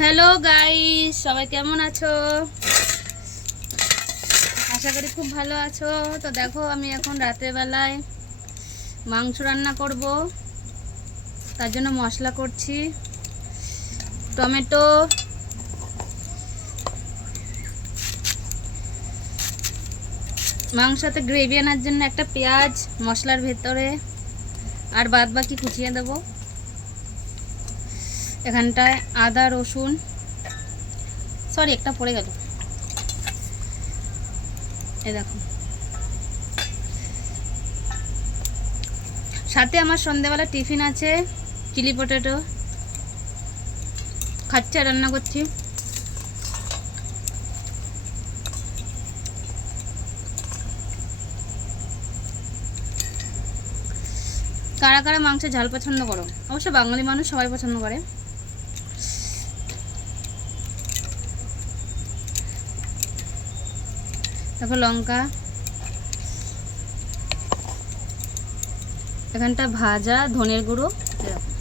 Hello guys, সবাই কেমন আছো? আশা করি খুব ভালো আছো। তো দেখো, আমি এখন রাতের বেলায় মাংস রান্না করব। তার জন্য মশলা করছি। টমেটো, মাংসতে গ্রেভি আনার জন্য একটা পেঁয়াজ মশলার ভেতরে, আর বাদ বাকি কুচিয়ে দেবো। এখানটায় আদা রসুন, সরি একটা পড়ে গেল, এই দেখো। সাথে আমার সন্ধ্যেবেলা টিফিন আছে, চিলি পটেটো খাচ্ছে, রান্না করছি। কারা কারা মাংসের ঝাল পছন্দ করো? অবশ্য বাঙালি মানুষ সবাই পছন্দ করে। দেখো লঙ্কা, এখানটা ভাজা ধনের গুঁড়ো, এরকম